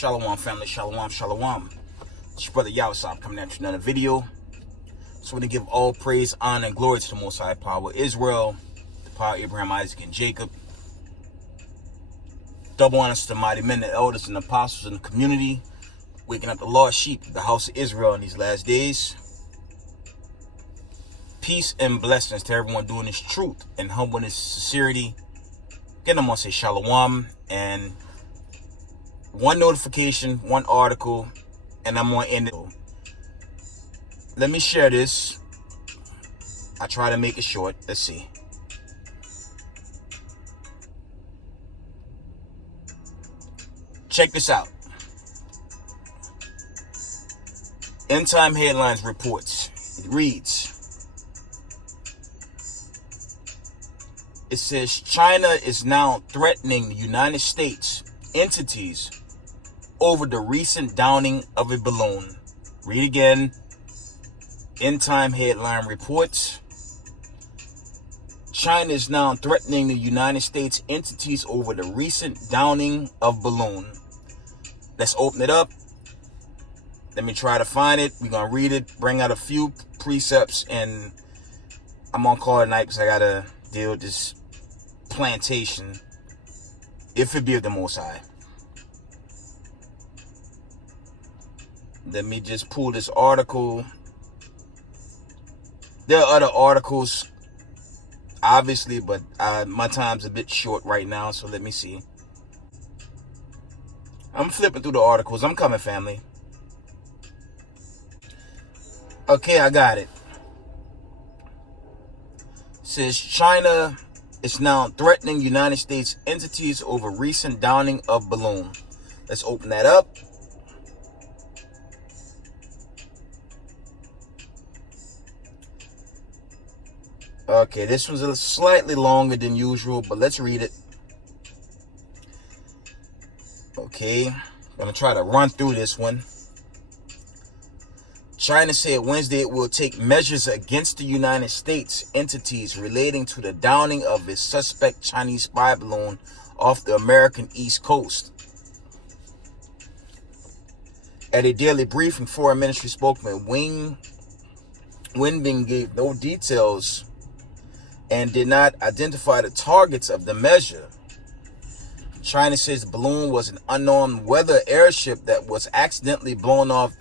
Shalom family, shalom, shalom. It's your brother U.S.A coming at you another video. So we're going to give all praise, honor, and glory to the Most High Power Israel, the power of Abraham, Isaac, and Jacob. Double honors to the mighty men, the elders, and apostles in the community, waking up the lost sheep of the house of Israel in these last days. Peace and blessings to everyone doing this truth and humbleness, sincerity. Again, I'm going to say shalom, and one notification, one article, and I'm going to end it. Let me share this. I try to make it short. Let's see. Check this out. End Time Headlines reports. It reads, it says China is now threatening the United States entities over the recent downing of a balloon. Read again. End Time Headline reports, China is now threatening the United States entities over the recent downing of balloon. Let's open it up. Let me try to find it. We're going to read it, bring out a few precepts, and I'm on call tonight because I got to deal with this plantation, if it be of the Most High. Let me just pull this article. There are other articles, obviously, but my time's a bit short right now, so let me see. I'm flipping through the articles. I'm coming, family. Okay, I got it. It says China is now threatening United States entities over recent downing of balloon. Let's open that up. Okay, this one's a slightly longer than usual, but let's read it. Okay, I'm going to try to run through this one. China said Wednesday it will take measures against the United States entities relating to the downing of a suspect Chinese spy balloon off the American East Coast. At a daily briefing, Foreign Ministry spokesman Wang Wenbin gave no details and did not identify the targets of the measure. China says the balloon was an unarmed weather airship that was accidentally blown off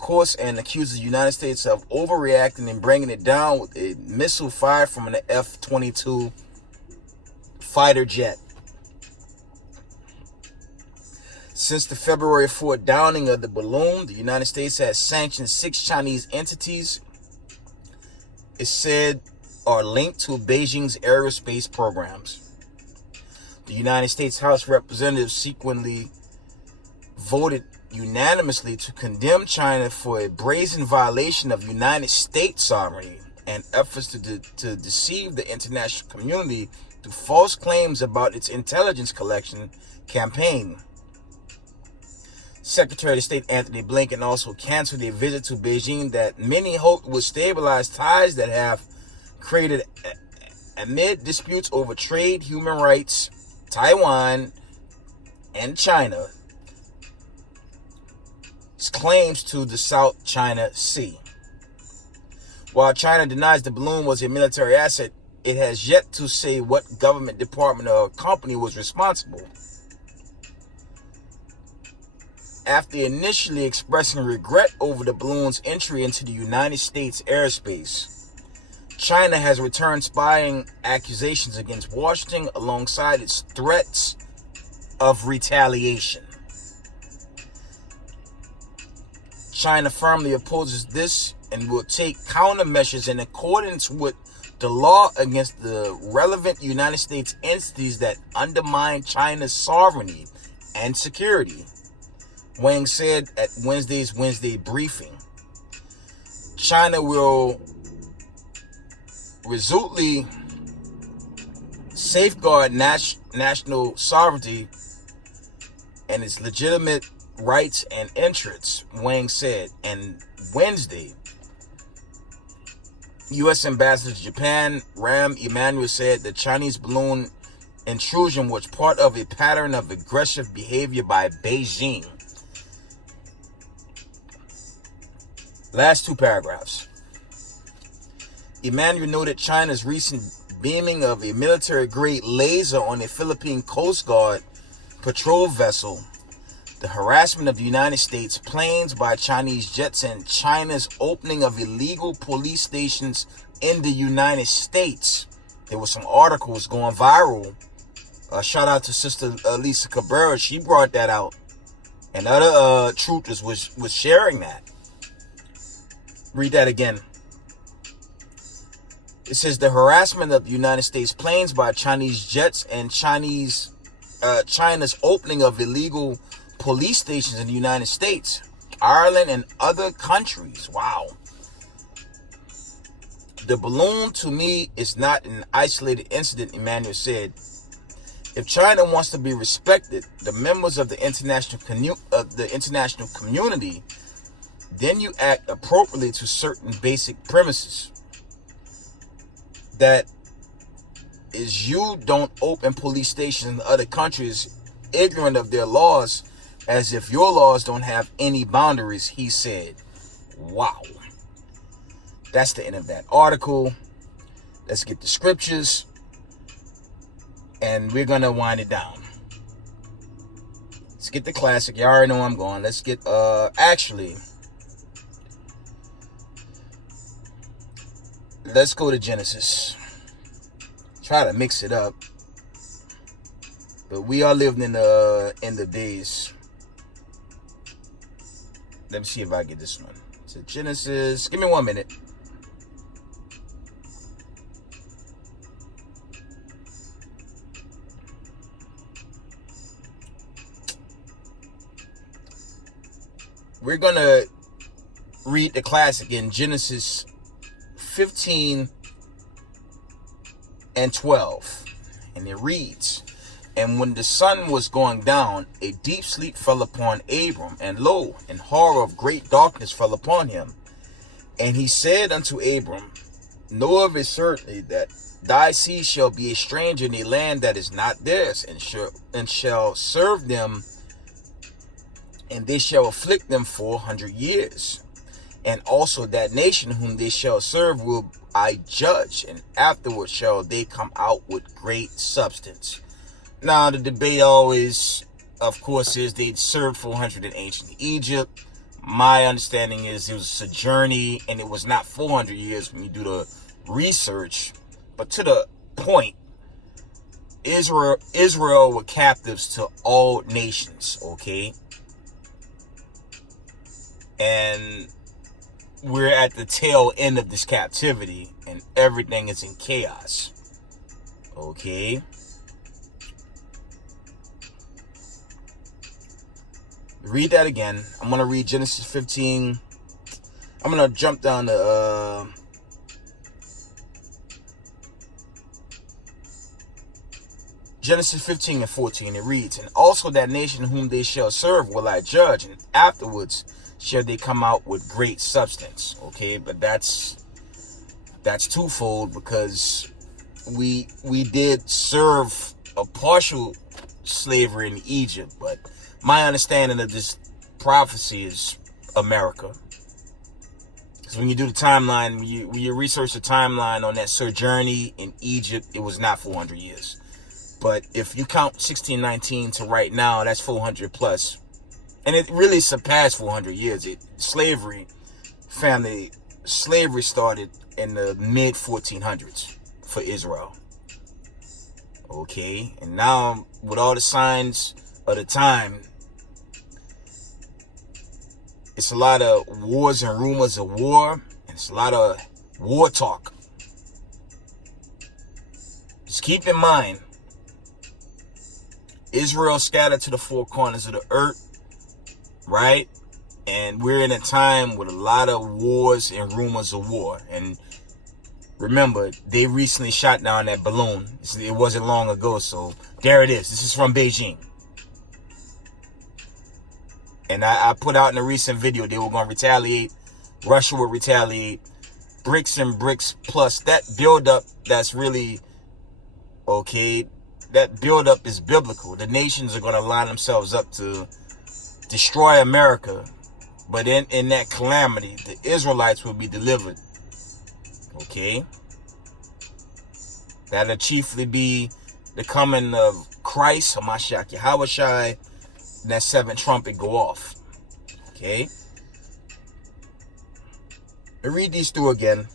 course and accuses the United States of overreacting and bringing it down with a missile fired from an F-22 fighter jet. Since the February 4th downing of the balloon, the United States has sanctioned 6 Chinese entities it said are linked to Beijing's aerospace programs. The United States House of Representatives subsequently voted unanimously to condemn China for a brazen violation of United States sovereignty and efforts to deceive the international community through false claims about its intelligence collection campaign. Secretary of State Anthony Blinken also canceled a visit to Beijing that many hoped would stabilize ties that have created amid disputes over trade, human rights, Taiwan, and China. Claims to the South China Sea. While China denies the balloon was a military asset, it has yet to say what government department or company was responsible. After initially expressing regret over the balloon's entry into the United States airspace, China has returned spying accusations against Washington alongside its threats of retaliation. China firmly opposes this and will take countermeasures in accordance with the law against the relevant United States entities that undermine China's sovereignty and security, Wang said at Wednesday's briefing. China will resolutely safeguard national sovereignty and its legitimate rights and interests, Wang said. And Wednesday, U.S. Ambassador to Japan, Rahm Emanuel, said the Chinese balloon intrusion was part of a pattern of aggressive behavior by Beijing Last two paragraphs. Emmanuel noted China's recent beaming of a military-grade laser on a Philippine Coast Guard patrol vessel, the harassment of the United States planes by Chinese jets, and China's opening of illegal police stations in the United States. There were some articles going viral. Shout out to Sister Lisa Cabrera. She brought that out. And other truthers was sharing that. Read that again. It says the harassment of United States planes by Chinese jets and China's opening of illegal police stations in the United States, Ireland, and other countries. Wow. The balloon, to me, is not an isolated incident, Emmanuel said. If China wants to be respected, the members of the international community, then you act appropriately to certain basic premises. That is, you don't open police stations in other countries ignorant of their laws, as if your laws don't have any boundaries, he said. Wow. That's the end of that article. Let's get the scriptures, and we're going to wind it down. Let's get the classic. You already know I'm going. Let's get, let's go to Genesis. Try to mix it up. But we are living in the end of days. Let me see if I get this one. So Genesis. Give me 1 minute. We're going to read the classic in Genesis 15 and 12. And it reads, "And when the sun was going down, a deep sleep fell upon Abram, and lo, an horror of great darkness fell upon him. And he said unto Abram, Know of it certainly that thy seed shall be a stranger in a land that is not theirs, and shall serve them, and they shall afflict them 400 years. And also that nation whom they shall serve will I judge, and afterward shall they come out with great substance." Now, the debate always, of course, is they served 400 in ancient Egypt. My understanding is it was a journey, and it was not 400 years when you do the research. But to the point, Israel were captives to all nations, okay? And we're at the tail end of this captivity, and everything is in chaos, okay? Read that again. I'm going to read Genesis 15. I'm going to jump down to Genesis 15 and 14. It reads, "And also that nation whom they shall serve will I judge, and afterwards shall they come out with great substance." Okay, but that's twofold, because we did serve a partial slavery in Egypt, but my understanding of this prophecy is America. Because when you do the timeline, when you research the timeline on that sojourn in Egypt, it was not 400 years. But if you count 1619 to right now, that's 400 plus. And it really surpassed 400 years. Slavery started in the mid 1400s for Israel. Okay, and now with all the signs of the time, it's a lot of wars and rumors of war, and it's a lot of war talk. Just keep in mind, Israel scattered to the four corners of the earth, right? And we're in a time with a lot of wars and rumors of war. And remember, they recently shot down that balloon. It wasn't long ago, so there it is. This is from Beijing. And I put out in a recent video, they were going to retaliate. Russia would retaliate. Bricks and bricks plus that buildup, that's really, okay, that buildup is biblical. The nations are going to line themselves up to destroy America But in that calamity, the Israelites will be delivered. Okay? That'll chiefly be the coming of Christ, Hamashiach Yahushai, and that seventh trumpet go off. Okay? And read these through again.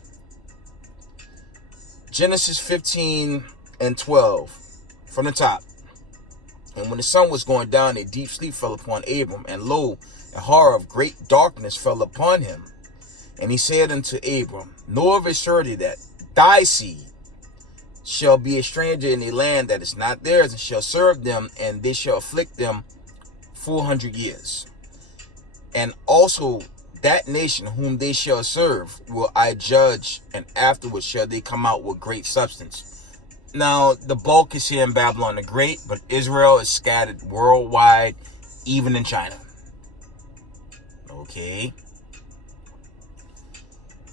Genesis 15 and 12 from the top. And when the sun was going down, a deep sleep fell upon Abram, and lo, a horror of great darkness fell upon him. And he said unto Abram, know of a surety that thy seed shall be a stranger in a land that is not theirs, and shall serve them, and they shall afflict them 400 years. And also that nation whom they shall serve will I judge, and afterwards shall they come out with great substance. Now, the bulk is here in Babylon the Great, but Israel is scattered worldwide, even in China. Okay.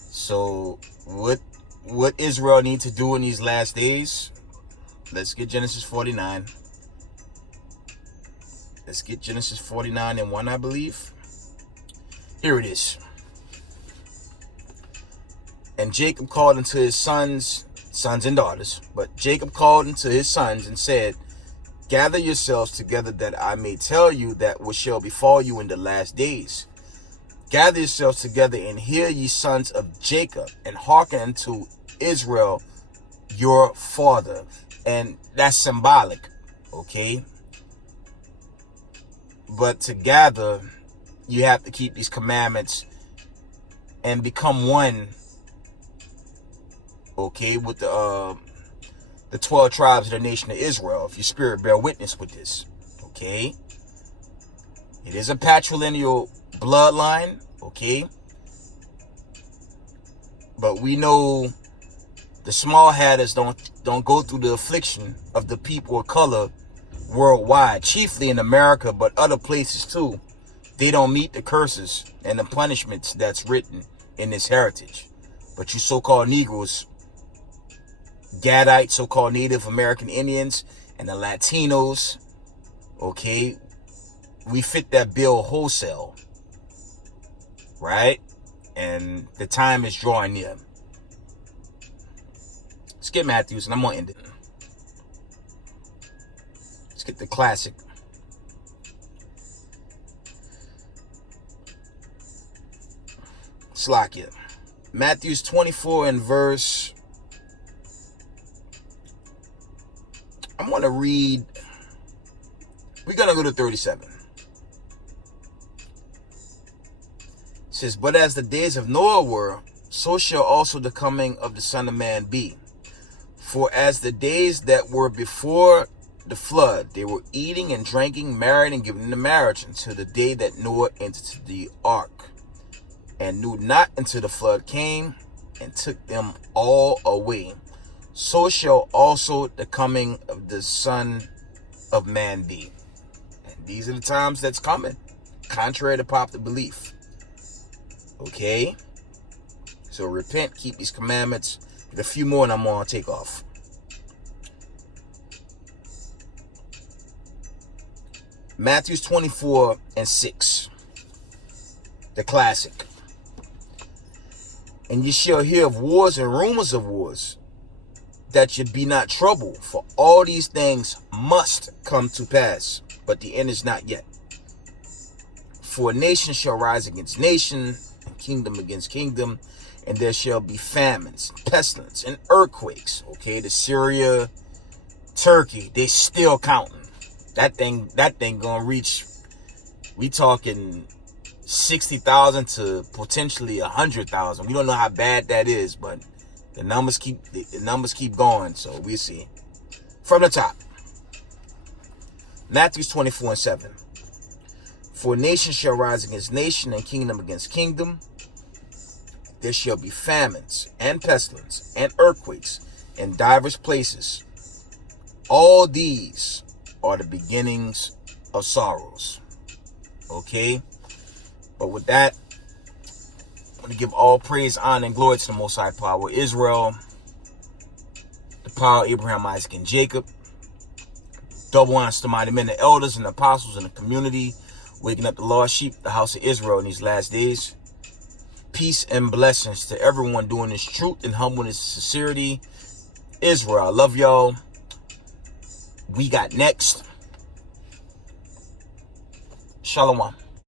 So, what Israel need to do in these last days? Let's get Genesis 49. Let's get Genesis 49 and 1, I believe. Here it is. And Jacob called unto his sons and daughters. But Jacob called unto his sons and said, gather yourselves together that I may tell you that what shall befall you in the last days. Gather yourselves together and hear, ye sons of Jacob, and hearken unto Israel, your father. And that's symbolic, okay? But to gather, you have to keep these commandments and become one, okay, with the 12 tribes of the nation of Israel. If your spirit bear witness with this, okay? It is a patrilineal bloodline, okay? But we know the small hatters don't go through the affliction of the people of color worldwide, chiefly in America, but other places too. They don't meet the curses and the punishments that's written in this heritage. But you so-called Negroes, Gadites, so-called Native American Indians, and the Latinos, okay, we fit that bill wholesale, right? And the time is drawing near. Let's get Matthews, and I'm going to end it. Let's get the classic. Slakia. Matthews 24 and verse. I'm going to read. We're going to go to 37. It says, but as the days of Noah were, so shall also the coming of the Son of Man be. For as the days that were before the flood, they were eating and drinking, married and given in marriage, until the day that Noah entered the ark, and knew not until the flood came and took them all away. So shall also the coming of the Son of Man be. And these are the times that's coming, contrary to popular belief. Okay? So repent, keep these commandments. Get a few more and I'm going to take off. Matthew 24 and 6. The classic. And ye shall hear of wars and rumors of wars, that ye be not troubled, for all these things must come to pass, but the end is not yet. For nation shall rise against nation, and kingdom against kingdom, and there shall be famines, pestilence, and earthquakes. Okay, the Syria, Turkey, they still counting. That thing gonna reach, we talking 60,000 to potentially 100,000. We don't know how bad that is, but the numbers keep going, so we'll see. From the top, Matthew 24 and 7. For nation shall rise against nation, and kingdom against kingdom. There shall be famines, and pestilence, and earthquakes in divers places. All these are the beginnings of sorrows. Okay? But with that, I want to give all praise, honor, and glory to the Most High Power Israel, the power of Abraham, Isaac, and Jacob. Double honors to mighty men, the elders, and the apostles in the community. waking up the lost sheep, the house of Israel in these last days. Peace and blessings to everyone doing this truth and humbleness and sincerity. Israel, I love y'all. We got next. Shalom.